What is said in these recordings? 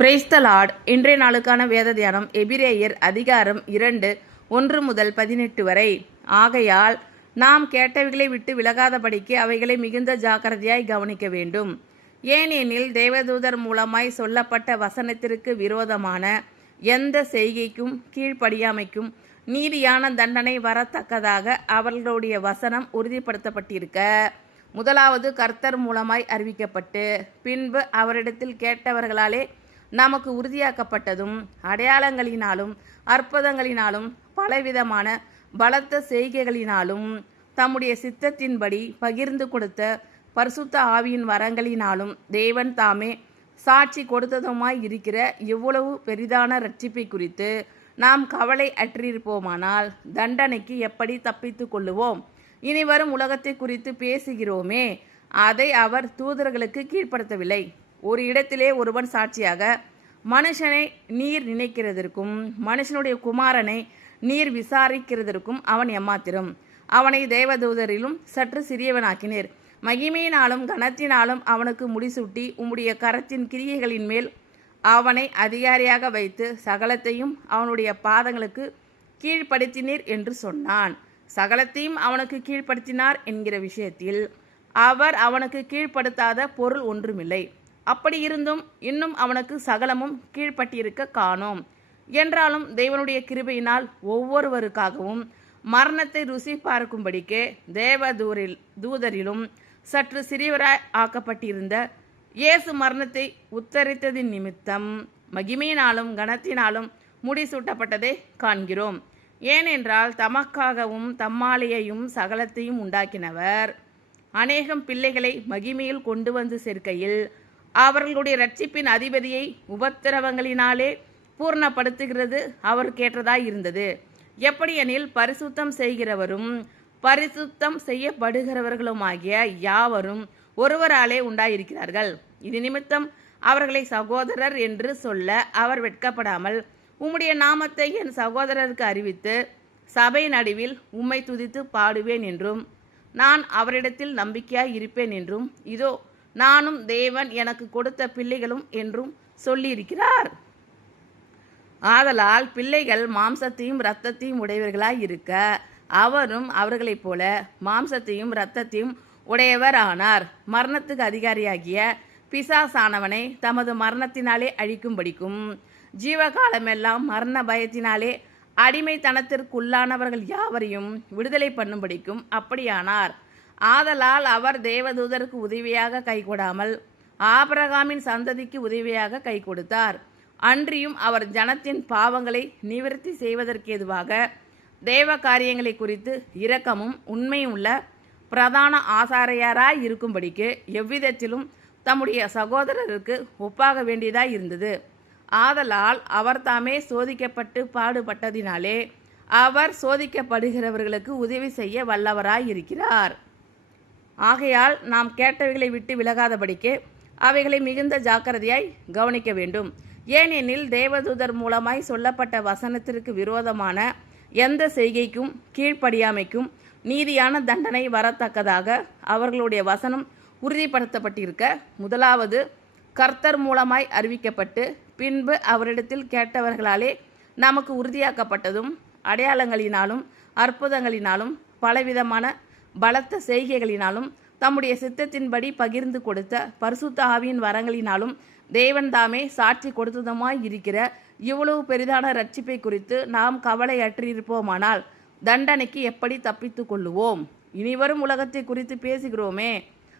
Praise the Lord. இன்றைய நாளுக்கான வேத தியானம் எபிரேயர் அதிகாரம் 2 1 முதல் 18 வரை. ஆகையால் நாம் கேட்டவைகளை விட்டு விலகாதபடிக்கு அவைகளை மிகுந்த ஜாக்கிரதையாய் கவனிக்க வேண்டும். ஏனெனில் தேவதூதர் மூலமாய் சொல்லப்பட்ட வசனத்திற்கு விரோதமான எந்த செய்கைக்கும் கீழ்ப்படியாமைக்கும் நீதியான தண்டனை வரத்தக்கதாக அவர்களுடைய வசனம் உறுதிப்படுத்தப்பட்டிருக்க, முதலாவது கர்த்தர் மூலமாய் அறிவிக்கப்பட்டு பின்பு அவரிடத்தில் கேட்டவர்களாலே நமக்கு உறுதியாக்கப்பட்டதும் அடையாளங்களினாலும் அற்புதங்களினாலும் பலவிதமான பலத்த செய்கைகளினாலும் தம்முடைய சித்தத்தின்படி பகிர்ந்து கொடுத்த பரிசுத்த ஆவியின் வரங்களினாலும் தேவன் தாமே சாட்சி கொடுத்ததுமாய் இருக்கிற இவ்வளவு பெரிதான இரட்சிப்பை குறித்து நாம் கவலை அற்றிருப்போமானால் தண்டனைக்கு எப்படி தப்பித்து கொள்ளுவோம்? இனி வரும் உலகத்தை குறித்து பேசுகிறோமே, அதை அவர் தூதர்களுக்கு கீழ்ப்படுத்தவில்லை. ஒரு இடத்திலே ஒருவன் சாட்சியாக, மனுஷனை நீர் நினைக்கிறதற்கும் மனுஷனுடைய குமாரனை நீர் விசாரிக்கிறதற்கும் அவன் எம்மாத்திரம்? அவனை தேவதூதரிலும் சற்று சிறியவனாக்கினீர். மகிமையினாலும் கனத்தினாலும் அவனுக்கு முடிசூட்டி உம்முடைய கரத்தின் கிரியைகளின் மேல் அவனை அதிகாரியாக வைத்து சகலத்தையும் அவனுடைய பாதங்களுக்கு கீழ்ப்படுத்தினீர் என்று சொன்னான். சகலத்தையும் அவனுக்கு கீழ்ப்படுத்தினார் என்கிற விஷயத்தில் அவர் அவனுக்கு கீழ்ப்படுத்தாத பொருள் ஒன்றுமில்லை. அப்படி இருந்தும் இன்னும் அவனுக்கு சகலமும் கீழ்ப்பட்டிருக்க காணோம். என்றாலும் தேவனுடைய கிருபையினால் ஒவ்வொருவருக்காகவும் மரணத்தை ருசி பார்க்கும்படிக்கே தூதரிலும் சற்று சிறியவராய் ஆக்கப்பட்டிருந்த இயேசு மரணத்தை உத்தரித்ததின் நிமித்தம் மகிமையினாலும் கனத்தினாலும் முடிசூட்டப்பட்டதை காண்கிறோம். ஏனென்றால் தமக்காகவும் தம்மாலேயும் சகலத்தையும் உண்டாக்கினவர் அநேகம் பிள்ளைகளை மகிமையில் கொண்டு வந்து சேர்க்கையில் அவர்களுடைய இரட்சிப்பின் அதிபதியை உபத்திரவங்களினாலே பூர்ணப்படுத்துகிறது அவருக்கேற்றதாய் இருந்தது. எப்படியெனில் பரிசுத்தம் செய்கிறவரும் பரிசுத்தம் செய்யப்படுகிறவர்களுமாகிய யாவரும் ஒருவராலே உண்டாயிருக்கிறார்கள். இது நிமித்தம் அவர்களை சகோதரர் என்று சொல்ல அவர் வெட்கப்படாமல், உம்முடைய நாமத்தை என் சகோதரருக்கு அறிவித்து சபை நடுவில் உம்மை துதித்து பாடுவேன் என்றும், நான் அவரிடத்தில் நம்பிக்கையாய் இருப்பேன் என்றும், இதோ நானும் தேவன் எனக்கு கொடுத்த பிள்ளைகளும் என்றும் சொல்லியிருக்கிறார். ஆதலால் பிள்ளைகள் மாம்சத்தையும் இரத்தத்தையும் உடையவர்களாய் இருக்க அவரும் அவர்களைப் போல மாம்சத்தையும் இரத்தத்தையும் உடையவர் ஆனார். மரணத்துக்கு அதிகாரியாகிய பிசாசானவனை தமது மரணத்தினாலே அழிக்கும்படிக்கும் ஜீவகாலமெல்லாம் மரண பயத்தினாலே அடிமைத்தனத்திற்குள்ளானவர்கள் யாவரையும் விடுதலை பண்ணும்படிக்கும் அப்படியானார். ஆதலால் அவர் தேவதூதருக்கு உதவியாக கை கொடாமல் ஆபிரகாமின் சந்ததிக்கு உதவியாக கை கொடுத்தார். அன்றியும் அவர் ஜனத்தின் பாவங்களை நிவர்த்தி செய்வதற்கேதுவாக தேவ காரியங்களை குறித்து இரக்கமும் உண்மையும் உள்ள பிரதான ஆசாரியராய் இருக்கும்படிக்கு எவ்விதத்திலும் தம்முடைய சகோதரருக்கு ஒப்பாக வேண்டியதாய் இருந்தது. ஆதலால் அவர் தாமே சோதிக்கப்பட்டு பாடுபட்டதினாலே அவர் சோதிக்கப்படுகிறவர்களுக்கு உதவி செய்ய வல்லவராய் இருக்கிறார். ஆகையால் நாம் கேட்டவைகளை விட்டு விலகாதபடிக்கு அவைகளை மிகுந்த ஜாக்கிரதையாய் கவனிக்க வேண்டும். ஏனெனில் தேவதூதர் மூலமாய் சொல்லப்பட்ட வசனத்திற்கு விரோதமான எந்த செய்கைக்கும் கீழ்ப்படியாமைக்கும் நீதியான தண்டனை வரத்தக்கதாக அவர்களுடைய வசனம் உறுதிப்படுத்தப்பட்டிருக்க, முதலாவது கர்த்தர் மூலமாய் அறிவிக்கப்பட்டு பின்பு அவரிடத்தில் கேட்டவர்களாலே நமக்கு உறுதியாக்கப்பட்டதும் அடையாளங்களினாலும் அற்புதங்களினாலும் பலவிதமான பலத்த செய்கைகளினாலும் தம்முடைய சித்தத்தின்படி பகிர்ந்து கொடுத்த பரிசுத்த ஆவியின் வரங்களினாலும் தேவன் தாமே சாட்சி கொடுத்ததுமாய் இருக்கிற இவ்வளவு பெரிதான இரட்சிப்பை குறித்து நாம் கவலை அற்றிருப்போமானால் தண்டனைக்கு எப்படி தப்பித்து கொள்ளுவோம்? இனிவரும் உலகத்தை குறித்து பேசுகிறோமே,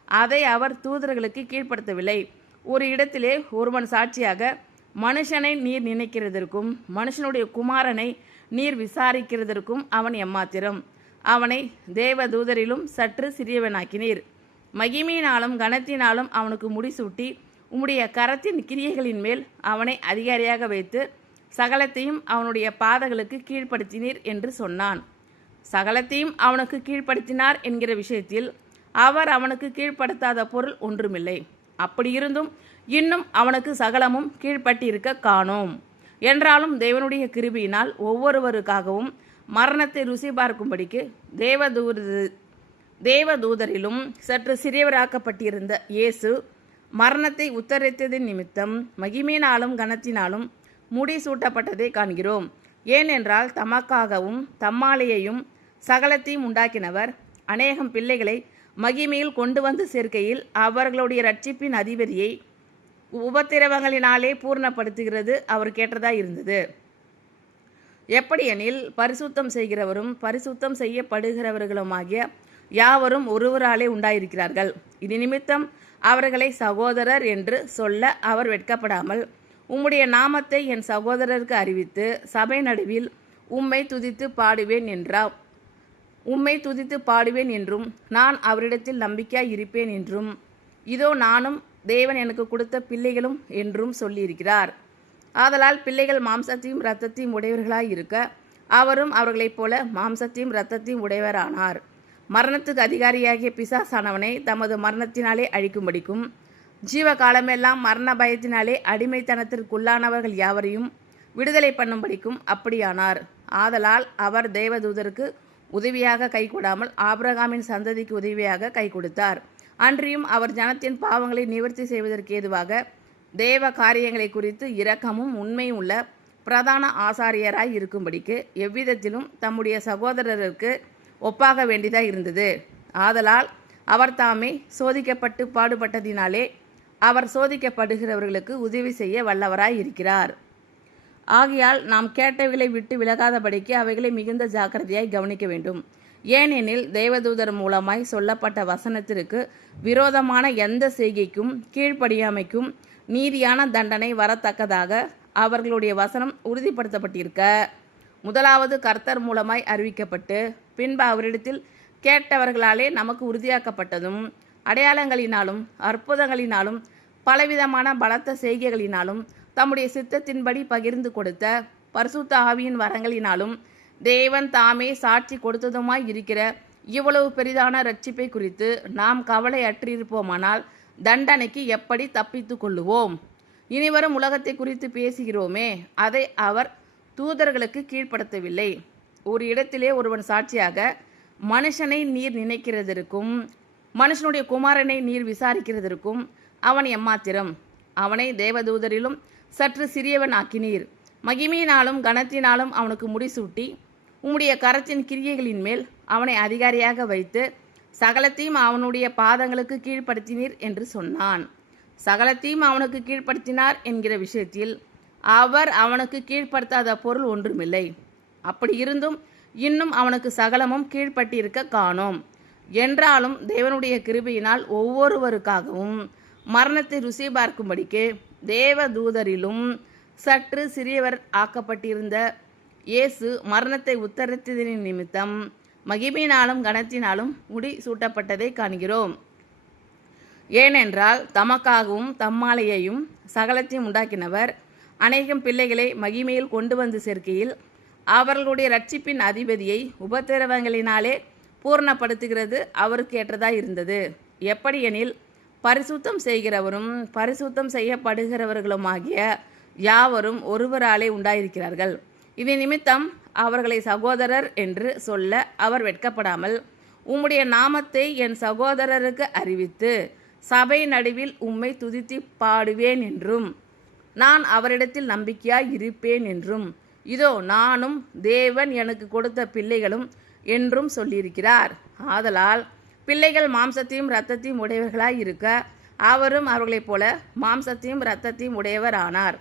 அதை அவர் தூதர்களுக்கு கீழ்ப்படுத்தவில்லை. ஒரு இடத்திலே ஒருவன் சாட்சியாக, மனுஷனை நீர் நினைக்கிறதற்கும் மனுஷனுடைய குமாரனை நீர் விசாரிக்கிறதற்கும் அவன் எம்மாத்திரம்? அவனை தேவதூதரிலும் சற்று சிறியவனாக்கினீர். மகிமையினாலும் கனத்தினாலும் அவனுக்கு முடிசூட்டி உம்முடைய கரத்தின் கிரியைகளின் மேல் அவனை அதிகாரியாக வைத்து சகலத்தையும் அவனுடைய பாதங்களுக்கு கீழ்ப்படுத்தினீர் என்று சொன்னான். சகலத்தையும் அவனுக்கு கீழ்ப்படுத்தினார் என்கிற விஷயத்தில் அவர் அவனுக்கு கீழ்ப்படுத்தாத பொருள் ஒன்றுமில்லை. அப்படி இருந்தும் இன்னும் அவனுக்கு சகலமும் கீழ்ப்பட்டிருக்க காணோம். என்றாலும் தேவனுடைய கிருபையினால் ஒவ்வொருவருக்காகவும் மரணத்தை ருசி பார்க்கும்படிக்கு தேவதூதரிலும் சற்று சிறியவராக்கப்பட்டிருந்த இயேசு மரணத்தை உத்தரித்ததின் நிமித்தம் மகிமையினாலும் கனத்தினாலும் முடிசூட்டப்பட்டதை காண்கிறோம். ஏனென்றால் தமக்காகவும் தம்மாலேயும் சகலத்தையும் உண்டாக்கினவர் அநேகம் பிள்ளைகளை மகிமையில் கொண்டு வந்து சேர்க்கையில் அவர்களுடைய இரட்சிப்பின் அதிபதியை உபத்திரவங்களினாலே பூர்ணப்படுத்துகிறது அவருக்கேற்றதாய் இருந்தது. எப்படியெனில் பரிசுத்தம் செய்கிறவரும் பரிசுத்தம் செய்யப்படுகிறவர்களுமாகிய யாவரும் ஒருவராலே உண்டாயிருக்கிறார்கள். இது நிமித்தம் அவர்களை சகோதரர் என்று சொல்ல அவர் வெட்கப்படாமல், உம்முடைய நாமத்தை என் சகோதரருக்கு அறிவித்து சபை நடுவில் உம்மை துதித்து பாடுவேன் என்றார். உம்மை துதித்து பாடுவேன் என்றும் நான் அவரிடத்தில் நம்பிக்கையாய் இருப்பேன் என்றும் இதோ நானும் தேவன் எனக்கு கொடுத்த பிள்ளைகளும் என்றும் சொல்லியிருக்கிறார். ஆதலால் பிள்ளைகள் மாம்சத்தையும் இரத்தத்தையும் உடையவர்களாய் இருக்க அவரும் அவர்களைப் போல மாம்சத்தையும் இரத்தத்தையும் உடையவரானார். மரணத்துக்கு அதிகாரியாகிய பிசாசானவனை தமது மரணத்தினாலே அழிக்கும்படிக்கும் ஜீவகாலமெல்லாம் மரண பயத்தினாலே அடிமைத்தனத்திற்குள்ளானவர்கள் யாவரையும் விடுதலை பண்ணும்படிக்கும் அப்படியானார். ஆதலால் அவர் தேவதூதருக்கு உதவியாக கை கொடாமல் ஆபிரகாமின் சந்ததிக்கு உதவியாக கை கொடுத்தார். அன்றியும் அவர் ஜனத்தின் பாவங்களை நிவர்த்தி செய்வதற்கு ஏதுவாக தேவ காரியங்களை குறித்து இரக்கமும் உண்மையும் உள்ள பிரதான ஆசாரியராய் இருக்கும்படிக்கு எவ்விதத்திலும் தம்முடைய சகோதரருக்கு ஒப்பாக வேண்டியதாய் இருந்தது. ஆதலால் அவர் தாமே சோதிக்கப்பட்டு பாடுபட்டதினாலே அவர் சோதிக்கப்படுகிறவர்களுக்கு உதவி செய்ய வல்லவராய் இருக்கிறார். ஆகையால் நாம் கேட்டவைகளை விட்டு விலகாதபடிக்கு அவைகளை மிகுந்த ஜாக்கிரதையாய் கவனிக்க வேண்டும். ஏனெனில் தேவதூதர் மூலமாய் சொல்லப்பட்ட வசனத்திற்கு விரோதமான எந்த செய்கைக்கும் கீழ்ப்படியாமைக்கும் நீதியான தண்டனை வரத்தக்கதாக அவர்களுடைய வசனம் உறுதிப்படுத்தப்பட்டிருக்க, முதலாவது கர்த்தர் மூலமாய் அறிவிக்கப்பட்டு பின்பு அவரிடத்தில் கேட்டவர்களாலே நமக்கு உறுதியாக்கப்பட்டதும் அடையாளங்களினாலும் அற்புதங்களினாலும் பலவிதமான பலத்த செய்கைகளினாலும் தம்முடைய சித்தத்தின்படி பகிர்ந்து கொடுத்த பரிசுத்த ஆவியின் வரங்களினாலும் தேவன் தாமே சாட்சி கொடுத்ததுமாய் இருக்கிற இவ்வளவு பெரிதான இரட்சிப்பை குறித்து நாம் கவலை அற்றிருப்போமானால் தண்டனைக்கு எப்படி தப்பித்து கொள்ளுவோம்? இனிவரும் உலகத்தை குறித்து பேசுகிறோமே, அதை அவர் தூதர்களுக்கு கீழ்ப்படுத்தவில்லை. ஒரு இடத்திலே ஒருவன் சாட்சியாக, மனுஷனை நீர் நினைக்கிறதற்கும் மனுஷனுடைய குமாரனை நீர் விசாரிக்கிறதற்கும் அவன் எம்மாத்திரம்? அவனை தேவதூதரிலும் சற்று சிறியவன் ஆக்கினீர். மகிமையினாலும் கனத்தினாலும் அவனுக்கு முடிசூட்டி உம்முடைய கரத்தின் கிரியைகளின் மேல் அவனை அதிகாரியாக வைத்து சகலத்தையும் அவனுடைய பாதங்களுக்கு கீழ்ப்படுத்தினீர் என்று சொன்னான். சகலத்தையும் அவனுக்கு கீழ்ப்படுத்தினார் என்கிற விஷயத்தில் அவர் அவனுக்கு கீழ்ப்படுத்தாத பொருள் ஒன்றுமில்லை. அப்படி இருந்தும் இன்னும் அவனுக்கு சகலமும் கீழ்ப்பட்டிருக்க காணோம். என்றாலும் தேவனுடைய கிருபையினால் ஒவ்வொருவருக்காகவும் மரணத்தை ருசி பார்க்கும்படிக்கு தேவ தூதரிலும் சற்று சிறியவர் ஆக்கப்பட்டிருந்த இயேசு மரணத்தை உத்தரித்ததின் நிமித்தம் மகிமையினாலும் கனத்தினாலும் முடி சூட்டப்பட்டதை காண்கிறோம். ஏனென்றால் தமக்காகவும் தம்மாலேயும் சகலத்தையும் உண்டாக்கினவர் அநேகம் பிள்ளைகளை மகிமையில் கொண்டு வந்து சேர்க்கையில் அவர்களுடைய இரட்சிப்பின் அதிபதியை உபத்திரவங்களினாலே பூர்ணப்படுத்துகிறது அவருக்கு ஏற்றதாய் இருந்தது. எப்படியெனில் பரிசுத்தம் செய்கிறவரும் பரிசுத்தம் செய்யப்படுகிறவர்களுமாகிய யாவரும் ஒருவராலே உண்டாயிருக்கிறார்கள். இது நிமித்தம் அவர்களை சகோதரர் என்று சொல்ல அவர் வெட்கப்படாமல், உம்முடைய நாமத்தை என் சகோதரருக்கு அறிவித்து சபை நடுவில் உம்மை துதித்து பாடுவேன் என்றும் நான் அவரிடத்தில் நம்பிக்கையாய் இருப்பேன் என்றும் இதோ நானும் தேவன் எனக்கு கொடுத்த பிள்ளைகளும் என்றும் சொல்லியிருக்கிறார். ஆதலால் பிள்ளைகள் மாம்சத்தையும் இரத்தத்தையும் உடையவர்களாய் இருக்க அவரும் அவர்களைப் போல மாம்சத்தையும் இரத்தத்தையும் உடையவர் ஆனார்.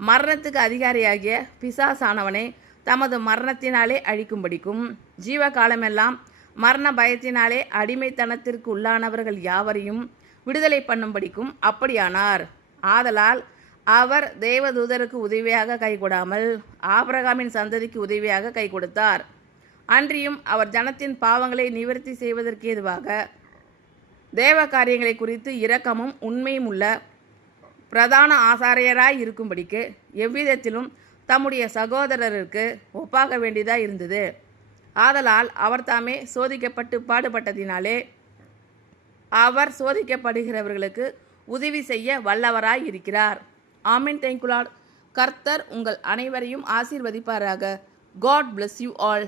மரணத்துக்கு அதிகாரியாகிய பிசாசானவனை தமது மரணத்தினாலே அழிக்கும்படிக்கும் ஜீவகாலமெல்லாம் மரண பயத்தினாலே அடிமைத்தனத்திற்கு உள்ளானவர்கள் யாவரையும் விடுதலை பண்ணும்படிக்கும் அப்படியானார். ஆதலால் அவர் தேவதூதருக்கு உதவியாக கை கொடாமல் ஆபிரகாமின் சந்ததிக்கு உதவியாக கை கொடுத்தார். அன்றியும் அவர் ஜனத்தின் பாவங்களை நிவர்த்தி செய்வதற்கு ஏதுவாக தேவ காரியங்களை குறித்து இரக்கமும் உண்மையும் உள்ள பிரதான ஆசாரியராய் இருக்கும்படிக்கு எவ்விதத்திலும் தம்முடைய சகோதரருக்கு ஒப்பாக வேண்டியதாக இருந்தது. ஆதலால் அவர் தாமே சோதிக்கப்பட்டு பாடுபட்டதினாலே அவர் சோதிக்கப்படுகிறவர்களுக்கு உதவி செய்ய வல்லவராய் இருக்கிறார். ஆமென். Thank you Lord. கர்த்தர் உங்கள் அனைவரையும் ஆசீர்வதிப்பாராக. God bless you all.